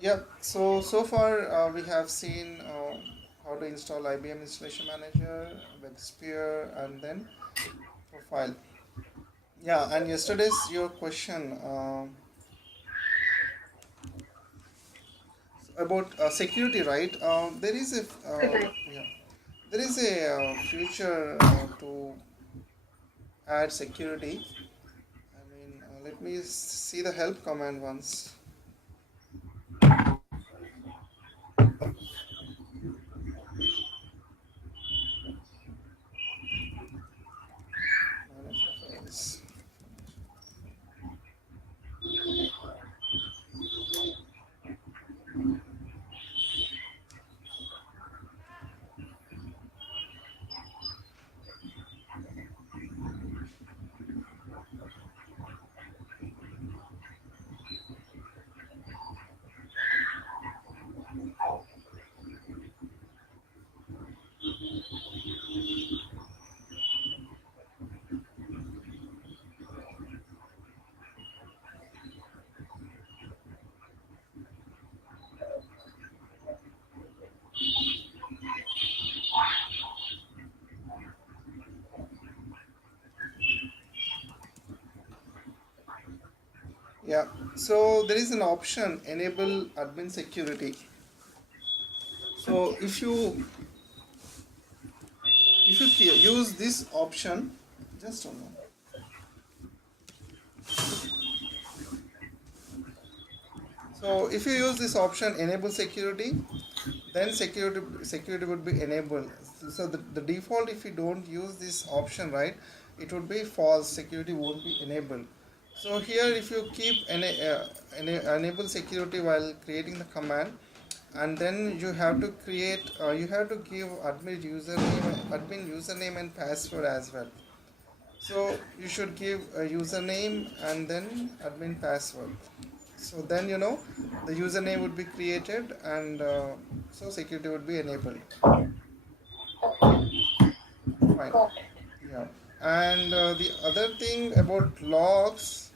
Yeah, so far we have seen how to install IBM Installation Manager, WebSpere, and then Profile. Yeah, and yesterday's your question about security, right? There is a Right. yeah, there is a future to add security. I mean, let me see the help command once. Manage files. Yeah, so there is an option enable admin security. So Okay. if you use this option, just a moment. So if you use this option enable security, then security would be enabled. So the default, if you don't use this option, right, it would be false, security won't be enabled. So here if you keep enable security while creating the command, and then you have to create you have to give admin username and password as well. So you should give a username and then admin password. So then the username would be created, and so security would be enabled. Okay. Fine. Got it. Yeah. And the other thing about logs,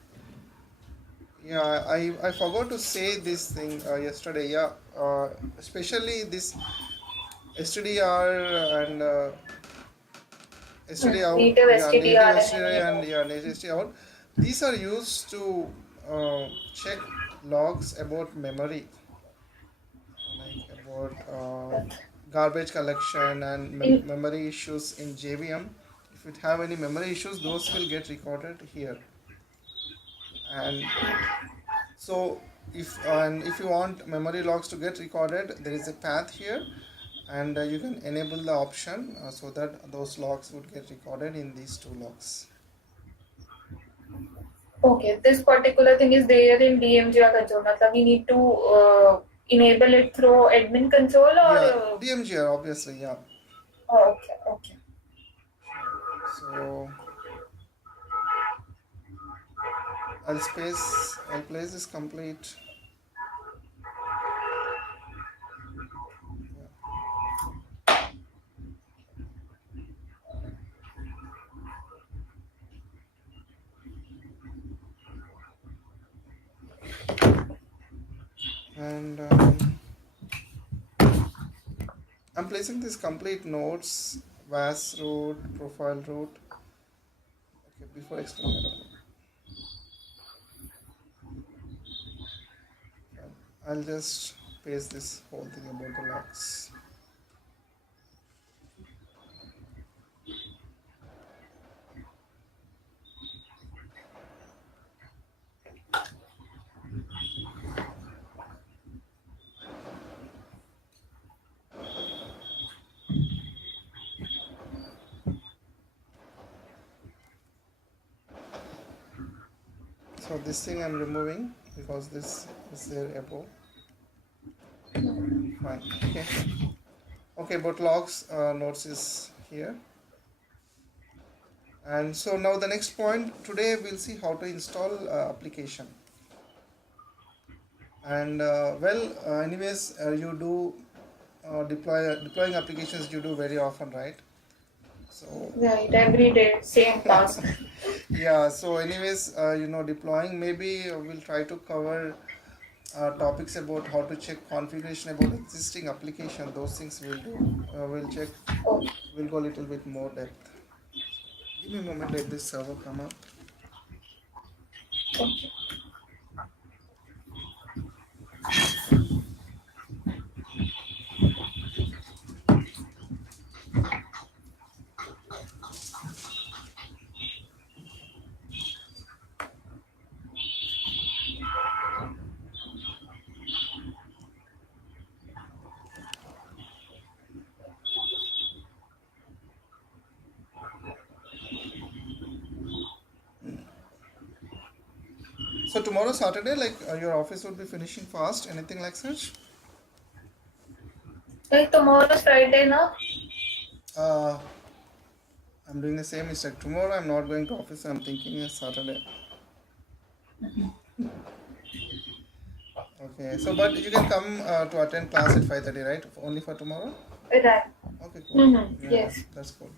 yeah, I forgot to say this thing yesterday. Yeah, especially this STDR and STD out. Native Yeah, native STTR and STD and NAO. yeah, native STD out. These are used to check logs about memory, like about That's garbage collection and in. memory issues in JVM. If it have any memory issues, those will get recorded here. And so if you want memory logs to get recorded, there is a path here, and you can enable the option so that those logs would get recorded in these two logs. Okay, this particular thing is there in DMGR console. मतलब we need to enable it through admin console or. Yeah, DMGR obviously. Yeah, Oh, okay, okay. sure. So I'll place this complete. Yeah. And I'm placing this complete nodes, VAS root, profile root. Okay, before explaining it, okay, fine. I'll just paste this whole thing about the logs. So this thing I'm removing because this is there above. Fine. Okay. Okay, but logs nodes is here. And so now the next point today we'll see how to install application. And anyways, you do deploying applications you do very often, right? So Right, every day, same task. yeah. So anyways, deploying maybe we'll try to cover topics about how to check configuration about existing application. Those things we'll do. We'll check. Okay. We'll go a little bit more depth. Give me a moment. Let this server come up. Okay. So tomorrow Saturday, like your office would be finishing fast. Anything like such? Like tomorrow's Friday, na? Uh, I'm doing the same mistake. Tomorrow I'm not going to office. I'm thinking it's Saturday. Okay. So, but you can come to attend class at 5:30, right? Only for tomorrow? Right. Okay, cool. Mm-hmm. Yeah, Yes. that's cool.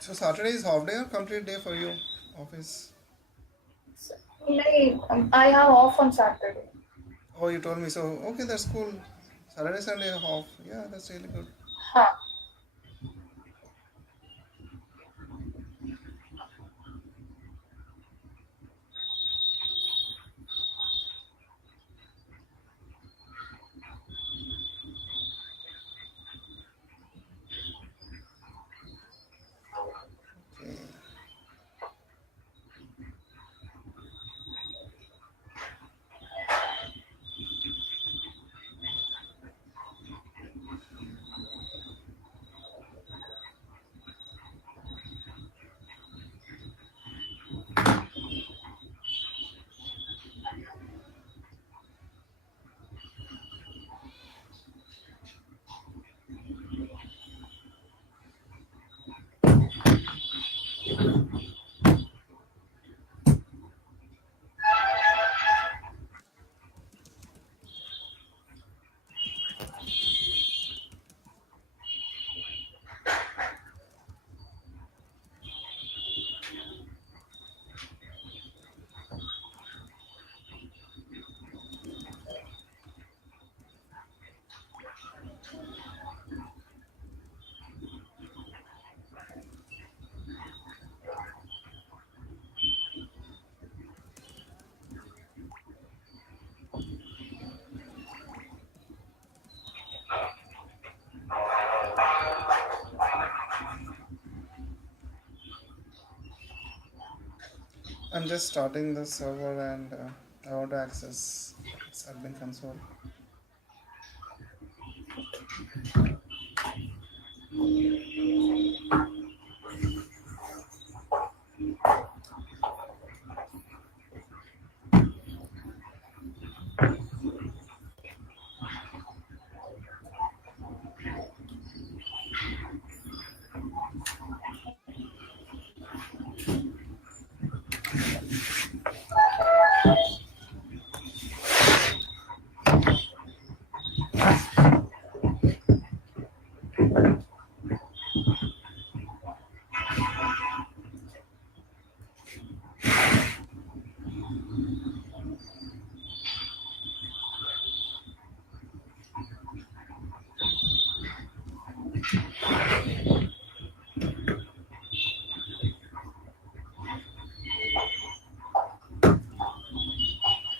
So Saturday is half day or complete day for you? Office. So, like I have off on Saturday. Oh, you told me. So okay, that's cool. Saturday, Sunday off. Yeah, that's really good. Huh. Okay. I'm just starting the server and I want to access its admin console.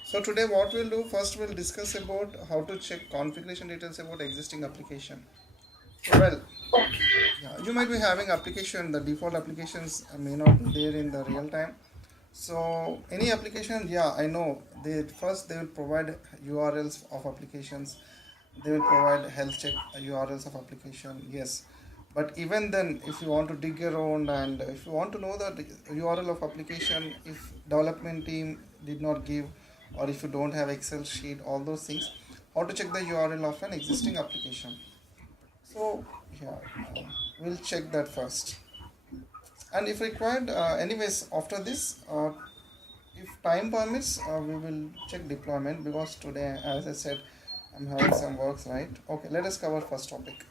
So today what we'll do, first we'll discuss about how to check configuration details about existing application. So well, yeah, you might be having application, the default applications may not be there in the real time. So any application, yeah, I know they first they will provide URLs of applications. They will provide health check URLs of application. Yes, but even then, if you want to dig around and if you want to know the URL of application, if development team did not give, or if you don't have Excel sheet, all those things, how to check the URL of an existing application. So yeah, we'll check that first. And if required, anyways, after this, if time permits, we will check deployment because today, as I said, I'm having some works, right? Okay, let us cover first topic.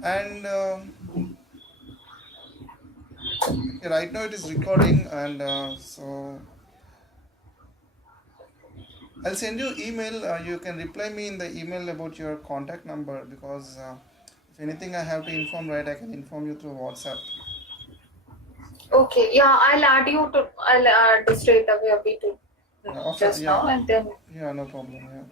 And okay, right now it is recording, and so I'll send you email. You can reply me in the email about your contact number because if anything I have to inform, right, I can inform you through WhatsApp. Okay, yeah, I'll add you to. I'll add straight away a bit to Yeah, after just yeah, now, and then. yeah, no problem. Yeah.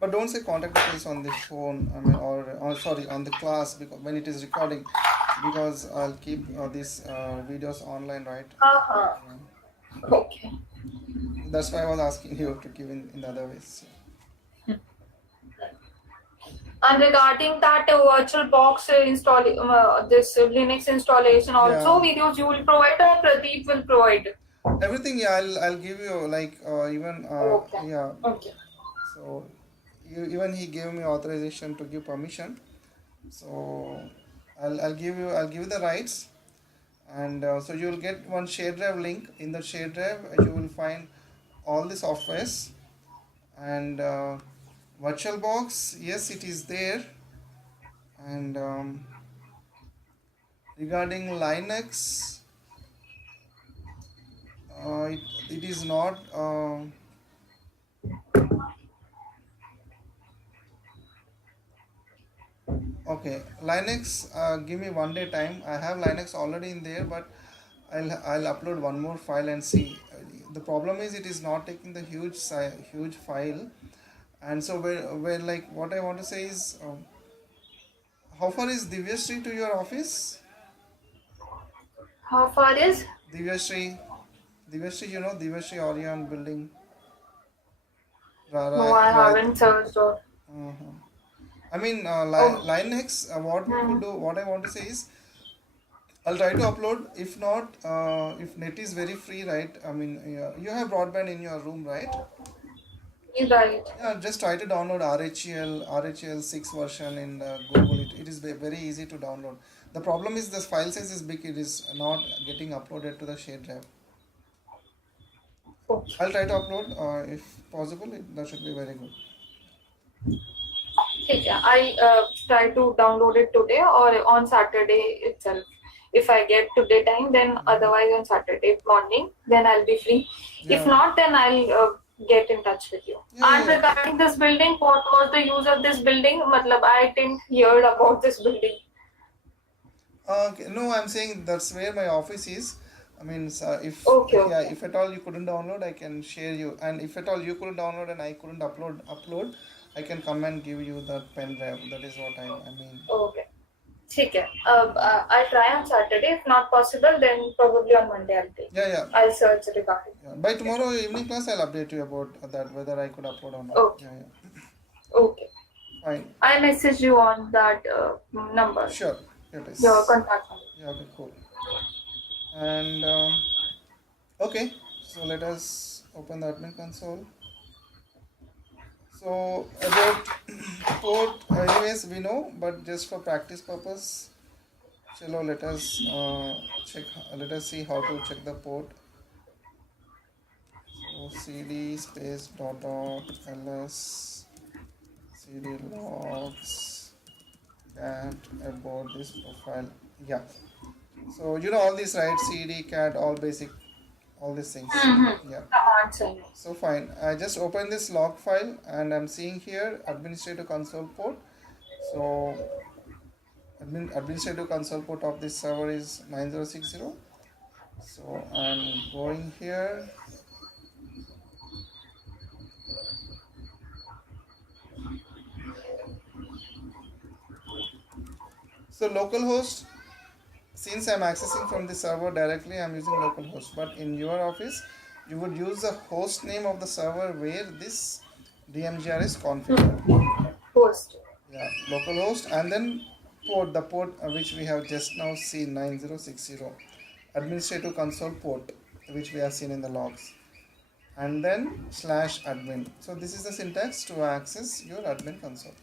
But don't say contact details on the phone. I mean, or sorry, on the class because when it is recording, because I'll keep these videos online, right? Uh-huh. Yeah. Okay. That's why I was asking you to give in the other ways. And regarding that virtual box install, this Linux installation, also Yeah, videos you will provide or Pradeep will provide. everything. Yeah, I'll give you like even Okay. yeah. Okay. So even he gave me authorization to give permission. So I'll give you the rights, and so you will get one share drive link. In the share drive, you will find all the softwares and VirtualBox. Yes, it is there. And regarding Linux, it is not. Okay, Linux. Give me 1 day time. I have Linux already in there, but I'll upload one more file and see. The problem is it is not taking the huge file, and so where like what I want to say is, how far is Divyasri to your office? How far is? Divyasri, Divyasri, you know Divyasri Orion building. No, I Right. haven't searched or. Uh-huh. I mean, Oh. Linux. What we could Hmm. do, what I want to say is, I'll try to upload. If not, if net is very free, right? I mean, yeah, you have broadband in your room, right? You're right. Yeah, just try to download RHEL 6 version in Google. It is very easy to download. The problem is the file size is big. It is not getting uploaded to the shared drive. Okay. I'll try to upload if possible. That should be very good. Okay, I try to download it today or on Saturday itself. If I get today time, then Mhm. otherwise on Saturday morning, then I'll be free. If Yeah, not, then I'll get in touch with you. yeah, And yeah. regarding this building, what was the use of this building? Matlab, I didn't hear about this building. Okay. No, I'm saying that's where my office is. I mean, if Okay, yeah, okay, if at all you couldn't download, I can share you. And if at all you couldn't download and I couldn't upload, I can come and give you that pen drive. That is what I mean. okay. ठीक है. I'll try on Saturday. If not possible, then probably on Monday I'll take. Yeah, yeah. I'll search regarding Yeah. By it. tomorrow evening class, I'll update you about that whether I could upload or not. Okay, Yeah, yeah. okay. Fine. I message you on that number, Sure. It your is. contact number. Yeah. Okay. Cool. And okay. So let us open the admin console. So about port, anyways, we know, but just for practice purpose, chalo, let us check. Let us see how to check the port. So cd space dot ls cd logs cat about this profile. Yeah. So you know all these, right? Cd cat, all basic, all these things. Mm-hmm. Yeah. Commands I know. So fine. I just open this log file and I'm seeing here administrative console port. So administrative console port of this server is 9060. So I'm going here. So localhost, since I'm accessing from the server directly, I'm using localhost. But in your office, you would use the host name of the server where this DMGR is configured. Post. Yeah, localhost, and then port, the port which we have just now seen, 9060. Administrative console port, which we have seen in the logs. And then slash admin. So this is the syntax to access your admin console.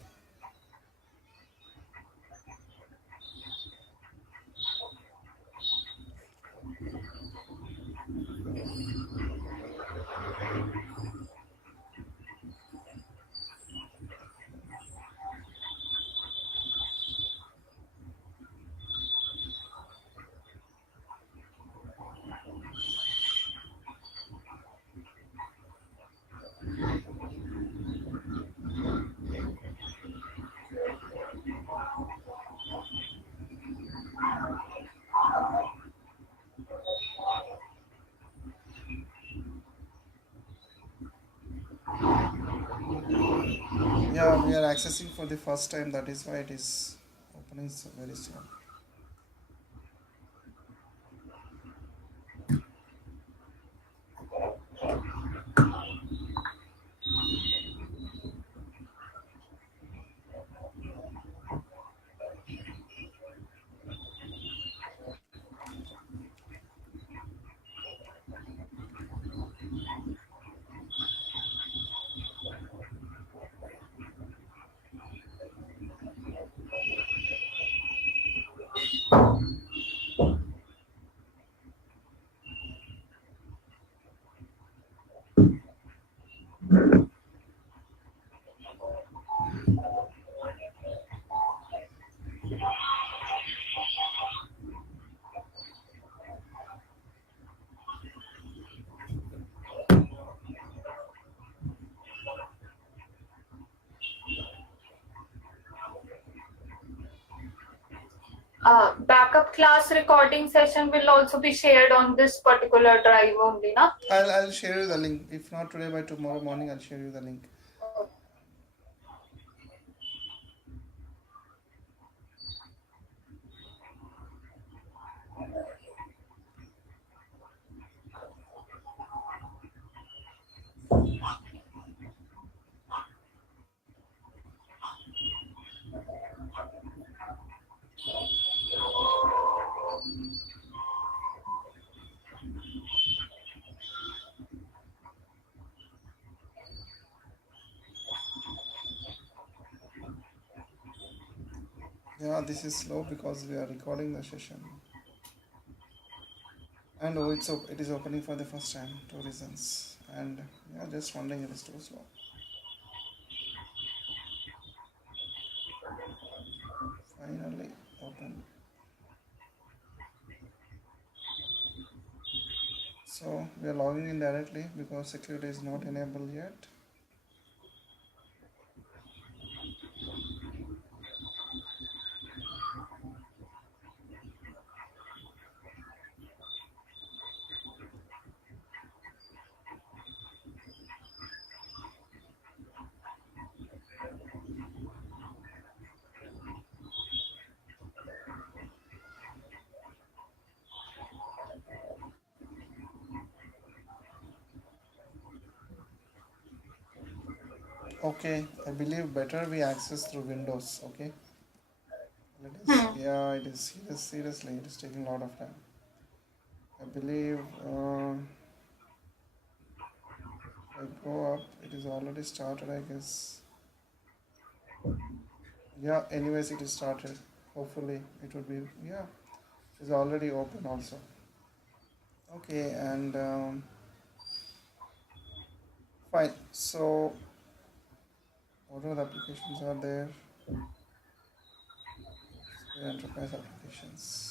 Yeah, we are accessing for the first time. That is why it is opening so very slow. Backup class recording session will also be shared on this particular drive only, na? I'll share you the link. If not today, by tomorrow morning, I'll share you the link. Yeah, this is slow because we are recording the session. And oh, it is opening for the first time. Two reasons. and yeah, just wondering, it is too slow. Finally open. So we are logging in directly because security is not enabled yet. Okay, I believe better we access through Windows. Okay, it is. Hmm. Yeah, it is. It is seriously. It is taking a lot of time. I believe. If I go up, it is already started. I guess. Yeah. Anyways, it is started. Hopefully, it would be. Yeah, it's already open also. Okay, and fine. So, what are the applications are there? Enterprise applications.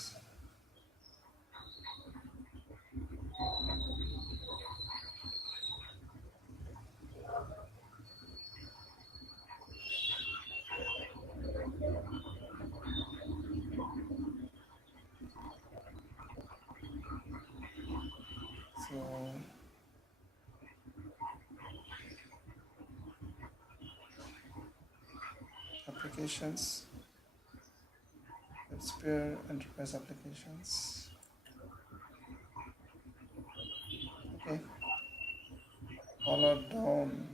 So, applications, WebSpere enterprise applications. Okay, all are down.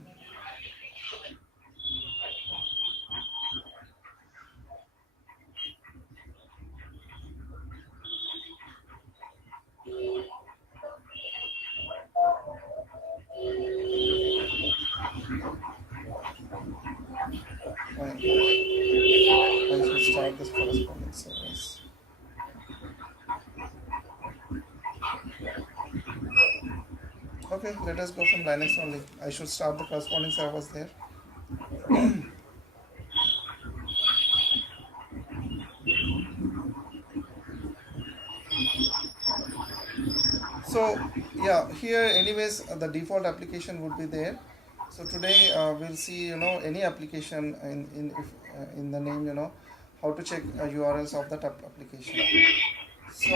Fine. I should start this corresponding service. Okay, let us go from Linux only. I should start the corresponding servers there. So yeah, here anyways the default application would be there. So today we'll see any application in the name how to check URLs of that application. So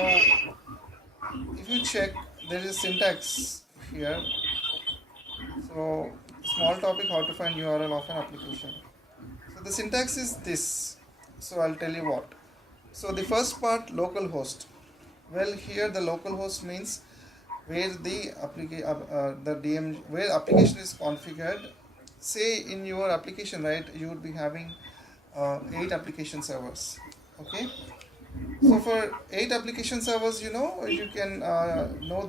if you check, there is syntax here. So small topic, how to find URL of an application. So the syntax is this. So I'll tell you what. So the first part, localhost. Well, here the localhost means where the DM where application is configured. Say in your application, right, you would be having 8 application servers. Okay. So for 8 application servers, you can know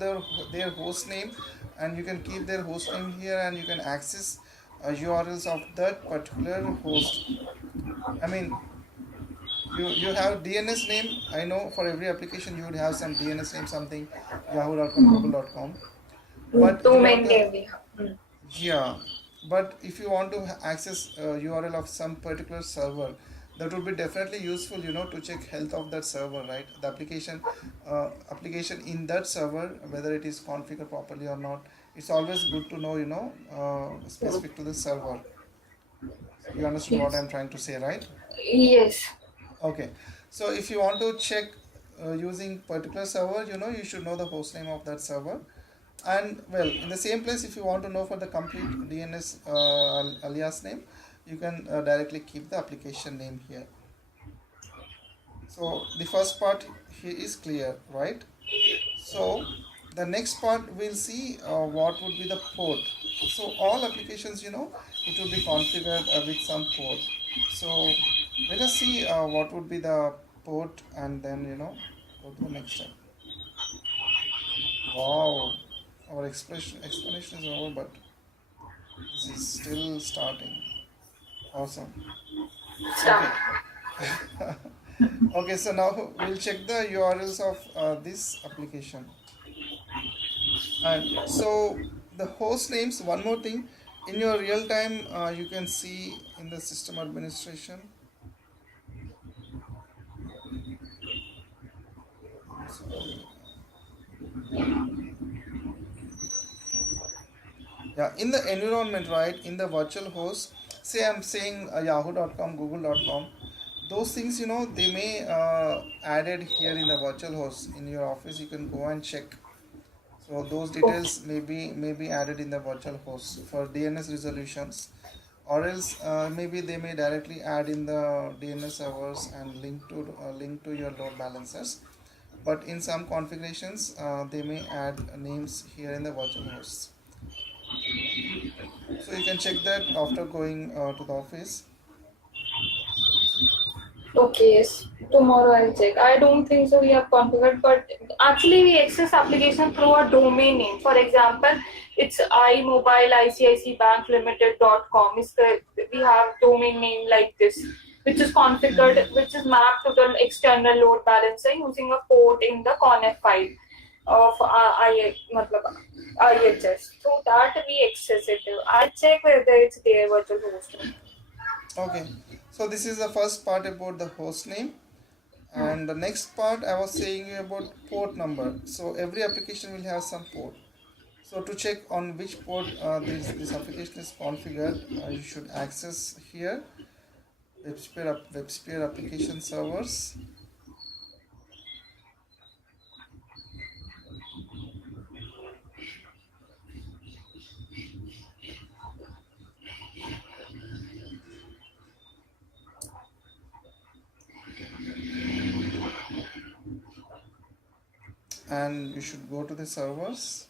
their host name, and you can keep their host name here, and you can access URLs of that particular host. I mean, you have DNS name. I know for every application you would have some DNS name, something yahoo.com, google.com. But you want Domain to, name we have. Hmm. yeah, but if you want to access URL of some particular server, that would be definitely useful, to check health of that server, right? The application in that server, whether it is configured properly or not. It's always good to know, specific to the server. You understood what Yes. I'm trying to say, right? Yes. Okay. So if you want to check using particular server, you should know the host name of that server. And well, in the same place, if you want to know for the complete DNS alias name, you can directly keep the application name here. So the first part here is clear, right? So the next part we'll see what would be the port. So all applications, it would be configured with some port. So let us see what would be the port, and then go to the next step. Wow, our explanation is over, but this is still starting. Awesome. Start. Okay. Okay, so now we'll check the URLs of this application. And so The host names, one more thing, in your real time you can see in the system administration. I'm sorry. Yeah, in the environment, right, in the virtual host, say I'm saying yahoo.com, google.com, those things, they may added here in the virtual host. In your office you can go and check. So those Okay. details may be added in the virtual host for DNS resolutions, or else maybe they may directly add in the DNS servers and link to your load balancers. But in some configurations, they may add names here in the virtual hosts. So you can check that after going to the office. Okay, yes. Tomorrow I'll check. I don't think so we have configured, but actually we access application through a domain name. For example, it's iMobile ICIC Bank Limited.com. Is the we have domain name like this, which is configured, which is mapped to the external load balancer using a port in the conf file of matlab, IHS. So that we access it. I'll check whether it's there virtual host. Okay, so this is the first part about the host name. And the next part I was saying you about port number. So every application will have some port. So to check on which port this application is configured, you should access here WebSpere application servers, and you should go to the servers,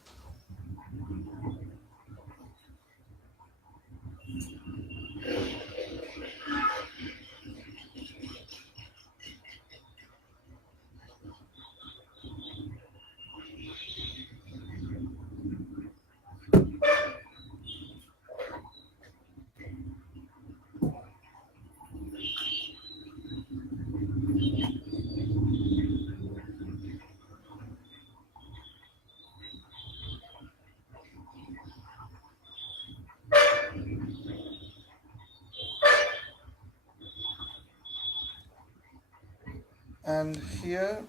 and here,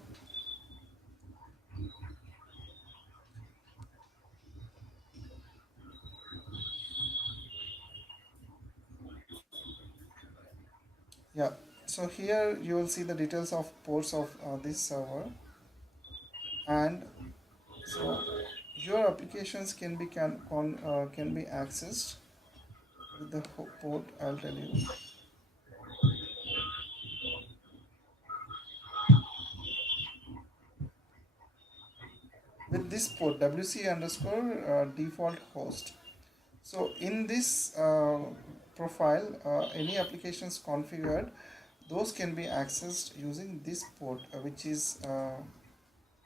yeah. So here you will see the details of ports of this server, and so your applications can be accessed with the port. I'll tell you with this port WC underscore default host. So in this profile, any applications configured, those can be accessed using this port, which is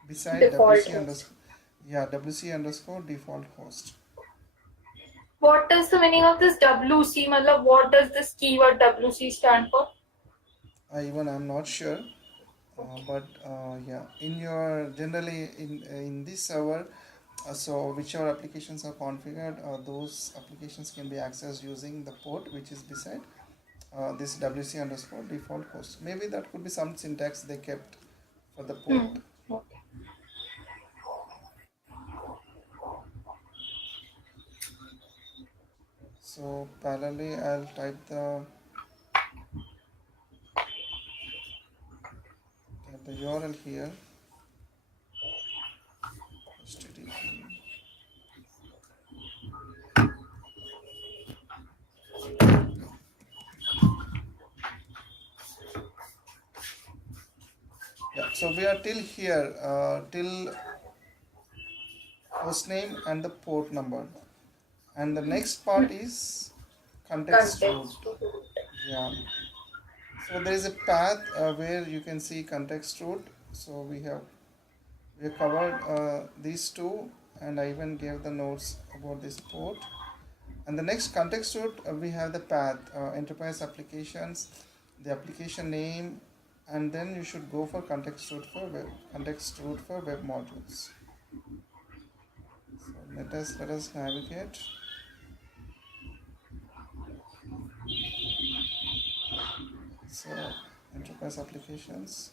beside Default WC host. underscore, yeah, WC underscore default host. What is the meaning of this WC? Matlab, what does this keyword WC stand for? Even I'm not sure, Okay. but yeah, in your generally in this server, so whichever applications are configured, those applications can be accessed using the port which is beside this WC underscore default host. Maybe that could be some syntax they kept for the port. Hmm. Okay. So parallelly, I'll type the URL here. HTTP. Yeah. So we are till here, till host name and the port number, and the next part is context root. Context to root. Yeah. So there is a path where you can see context root. So we have covered these two, and I even gave the notes about this port. And the next context root, we have the path, enterprise applications, the application name, and then you should go for context root for web modules. So let us navigate. So enterprise applications.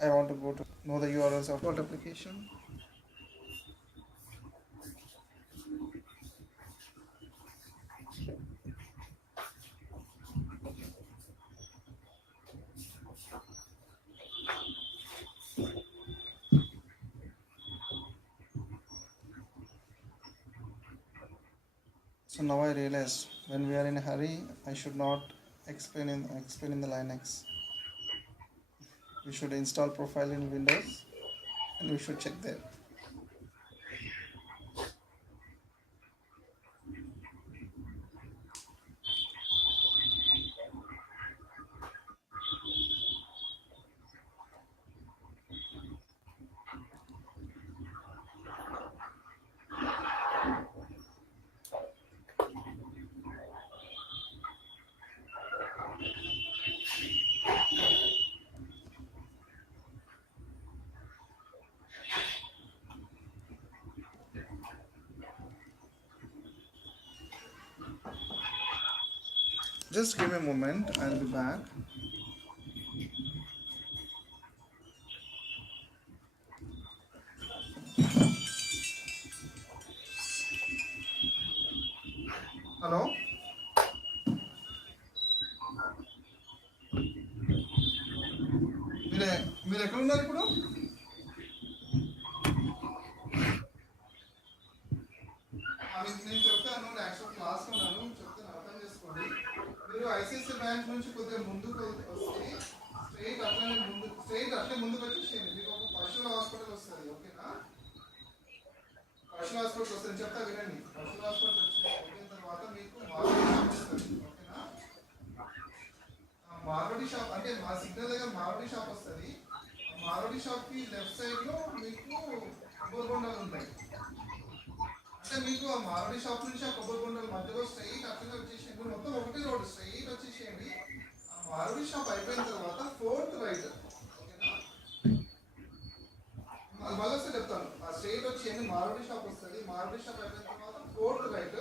I want to go to know the URLs of what application. So now I realized when we are in a hurry, I should not explain in the Linux. We should install profile in Windows and we should check there. Just give me a moment, I'll be back. Hello మీరు మీరు ఎక్కడ ఉన్నారు ఇప్పుడు? నేను చెప్తాను, actual క్లాస్లో ఉన్నాను, చెప్తాను అర్థం చేసుకోండి. మీరు ఐసిఐసిఐ బ్యాంక్ నుంచి కొద్దిగా ముందుకు వస్తే స్ట్రైట్ అట్లే ముందుకు వచ్చేసేయండి. మీకు ఒక పశువుల హాస్పిటల్ వస్తుంది, ఓకేనా? పశువుల హాస్పిటల్ వస్తుంది, చెప్తా వినండి. పశువుల హాస్పిటల్ వచ్చిన తర్వాత మీకు మార్కెట్ షాప్ వస్తుంది, ఓకేనా? మార్వాడి షాప్ అంటే మా సిగ్నల్ దగ్గర మార్వాడి షాప్ వస్తుంది. మార్వాడి షాప్ కి లెఫ్ట్ సైడ్ లో మీకు కొబ్బరి బొండాలు ఉంటాయి. అంటే మీకు ఆ మార్వాడి షాప్ నుంచి ఆ కొబ్బరి బొండాల మధ్యలో స్ట్రైట్ అట్లనే వచ్చేసేయండి. మొత్తం ఒకటే రోడ్ స్ట్రైట్ వచ్చేసేయండి. ఆ మార్వాడి షాప్ అయిపోయిన తర్వాత ఫోర్త్ రైట్, ఓకేనా? మళ్ళీ వస్తే చెప్తాను. ఆ స్ట్రైట్ వచ్చేయండి, మార్వాడి షాప్ వస్తుంది. మార్వాడి షాప్ అయిపోయిన తర్వాత ఫోర్త్ రైట్,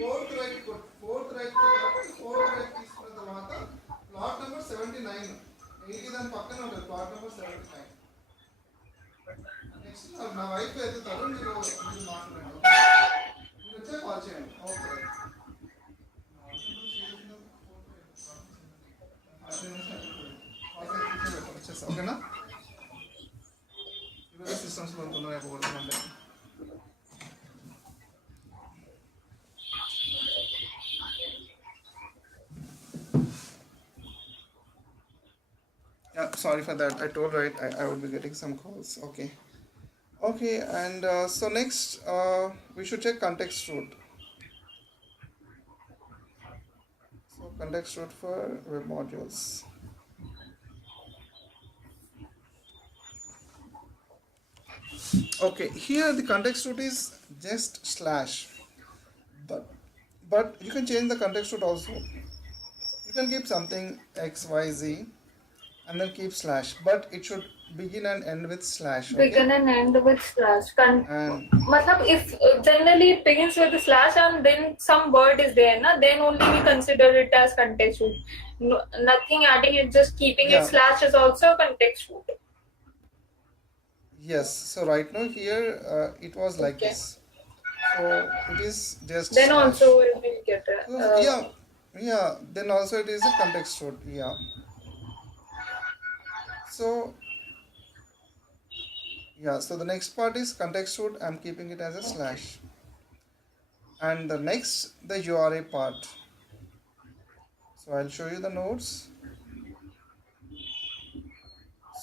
ఫోర్త్ రైట్ తీసుకున్న తర్వాత ప్లాట్ నెంబర్ 79, 80 దాని పక్కనే ఉంటుంది ప్లాట్ నెంబర్ 79. నెక్స్ట్ నా వైఫ్ ఎత్తుతారు, మీరు మాట్లాడండి, మీరు వచ్చే కాల్ చేయండి. ఓకే, ఓకేనా? ఇవన్నీ సిస్టమ్స్లో ఉంటున్నాయి అయిపోకూడదు. Yeah, sorry for that. I told right I would be getting some calls. Okay. Okay, and so next we should check context root. So context root for web modules. Okay, here the context root is just slash, but you can change the context root also. You can keep something XYZ and then keep slash, but it should begin and end with slash. Okay? Begin and end with slash. And Matlab, if generally it begins with a slash and then some word is there, na, then only we consider it as context root. No, nothing adding it, just keeping yeah. it slash is also context root. Yes, so right now here it was like Okay. this. So it is just Then slash. also we will get it. So, yeah, then also it is a context root. Yeah. So yeah, so the next part is context root. I'm keeping it as a slash. And the next, the URA part. So I'll show you the nodes.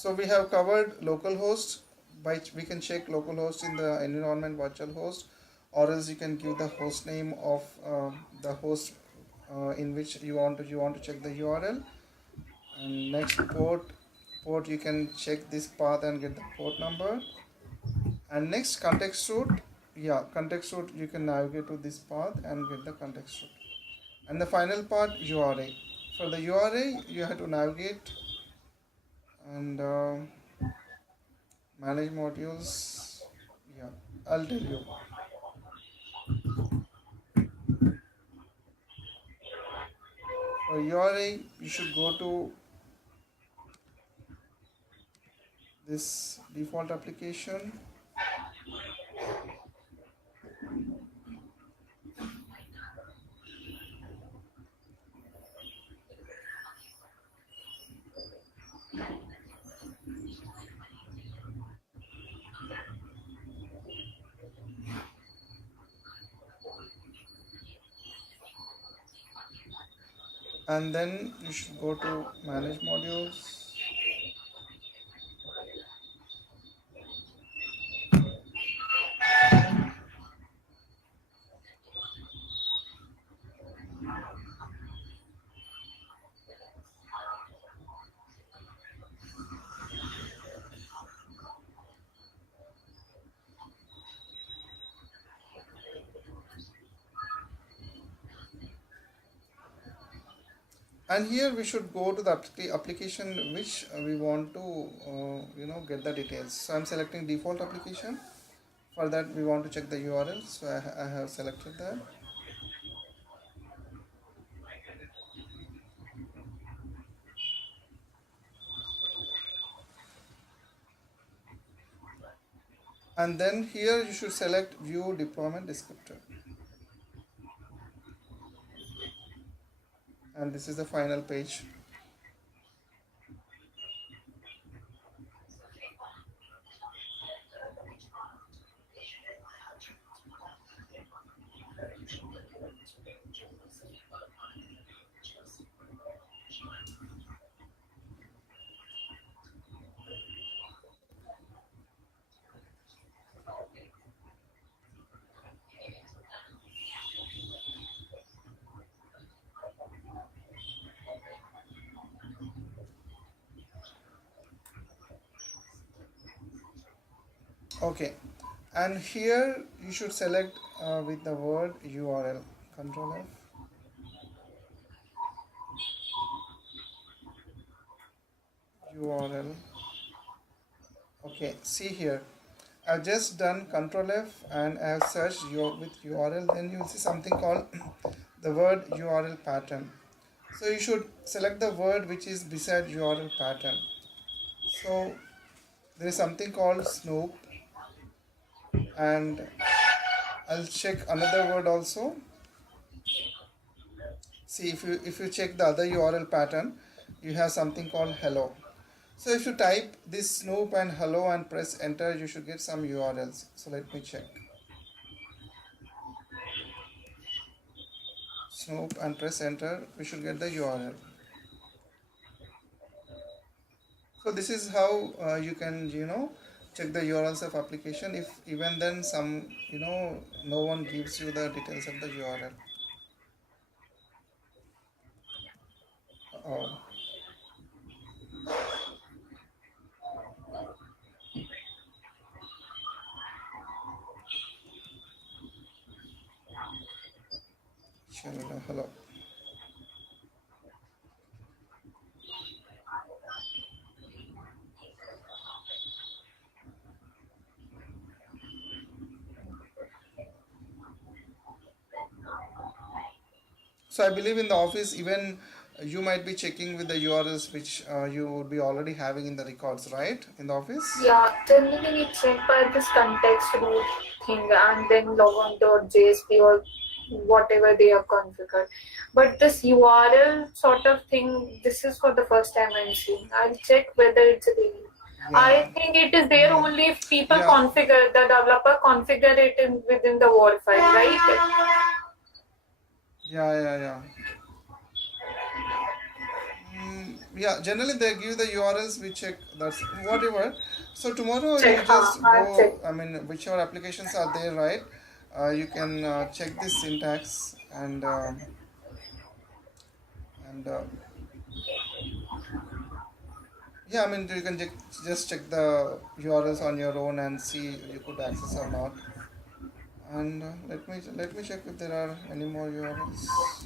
So we have covered localhost, by which we can check localhost in the environment virtual host, or else you can give the host name of the host in which you want to check the URL. And next port you can check this path and get the port number. And next, context root. Yeah, context root, you can navigate to this path and get the context root. And the final part, URA. For the URA, you have to navigate and manage modules. Yeah, I'll tell you. For URA, you should go to this default application, and then you should go to manage modules. And here we should go to the application which we want to get the details. So I'm selecting default application. For that we want to check the URL, so I have selected that. And then here you should select view deployment descriptor, and this is the final page. Okay, and here you should select with the word URL, control F. URL. Okay, see here, I've just done control F and I have searched with URL. Then you will see something called the word URL pattern. So you should select the word which is beside URL pattern. So there is something called Snoop, and I'll check another word also. See, if you check the other URL pattern, you have something called hello. So if you type this Snoop and hello and press enter, you should get some URLs. So let me check. Snoop and press enter, we should get the URL. So this is how you can check the URLs of application. If even then some no one gives you the details of the URL. Oh, hello. So I believe in the office, even you might be checking with the URLs which you would be already having in the records, right? In the office. Yeah, generally we check by this context root thing and then log on .jsp or whatever they have configured. But this URL sort of thing, this is for the first time I'm seeing. I'll check whether it's there. Yeah. I think it is there only if people Yeah. configure, the developer configure it within the WAR file, right? Yeah. Yeah. Yeah. Yeah, generally they give the URLs, we check, that's whatever. So tomorrow Check, you just I'll check. go, I mean, whichever applications are there, right? You can check this syntax and Yeah, I mean you can just check the URLs on your own and see you could access or not. And let me check if there are any more URLs.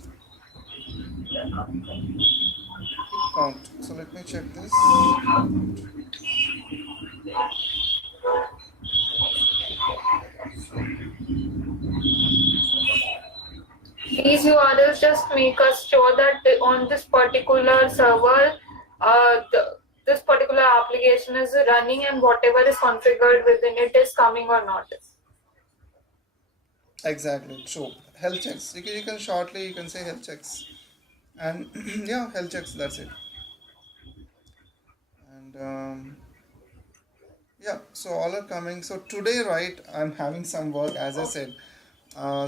Hit count. So let me check this. Hit count. These URLs just make us sure that on this particular server, this particular application is running and whatever is configured within it is coming or not. Exactly. True. Health checks. You can shortly you can say health checks. And yeah, health checks. That's it. And yeah, so all are coming. So today, right, I'm having some work, as I Okay. said.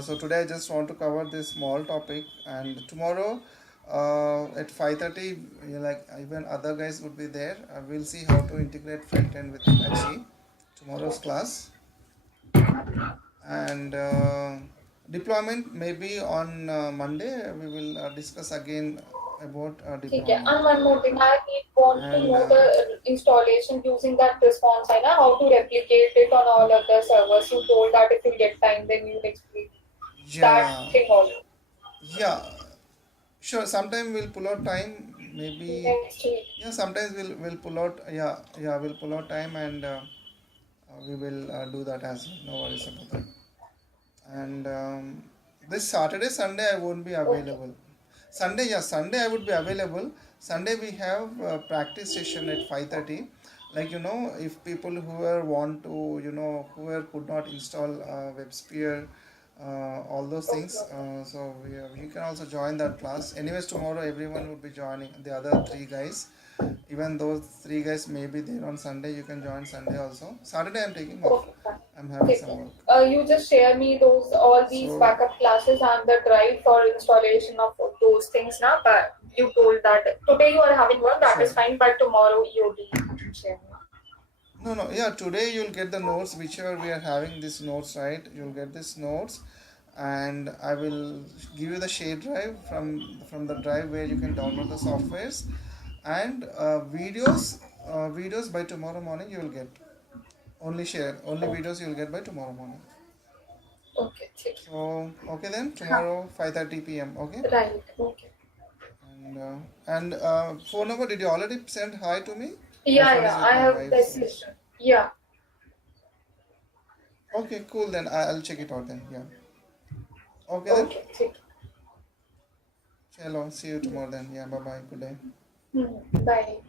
So today I just want to cover this small topic, and tomorrow at 5:30, like even other guys would be there. We'll see how to integrate front end with Apache. Tomorrow's class, and deployment maybe on Monday. We will discuss again about Okay. deployment, And one more thing, I need want to and know the installation using that response I know how to replicate it on all other servers. You told that if you get time, then you'll explain that yeah, thing also yeah. Sure, sometime we'll pull out time, maybe. next week. Yeah, sometimes we'll pull out. Yeah, we'll pull out time, and we will do that as well. No worries about that. And this Saturday, Sunday, I won't be Okay. available. Sunday, yeah, Sunday I would be available. Sunday we have a practice session at 5:30. Like if people who are want to, who are could not install WebSpere, all those Okay. things. So you can also join that class. Anyways, tomorrow everyone would be joining. The other three guys, even those three guys may be there on Sunday. You can join Sunday also. Saturday I'm taking off. Okay, fine. I'm having Okay. some work. You just share me those all these So backup classes and the drive for installation of those things now. But you told that today you are having work, that is sure. fine. But tomorrow you'll be sharing. No, no, yeah, today you'll get the notes, whichever we are having these notes, right? You'll get these notes, and I will give you the share drive from the drive where you can download the softwares, and videos by tomorrow morning you will get. Only Okay. videos you will get by tomorrow morning. Okay. ठीक है. So, okay then, हाँ. tomorrow 5:30 p.m. Okay? Right. Okay. And phone number, did you already send hi to me? My Yeah. phone Yeah. is with I my have wife's. messaged. Yeah. Okay, cool then. I'll check it out then. Yeah. Okay then. Okay. ठीक. Hello, see you tomorrow then. Yeah, bye bye. Good day. Bye.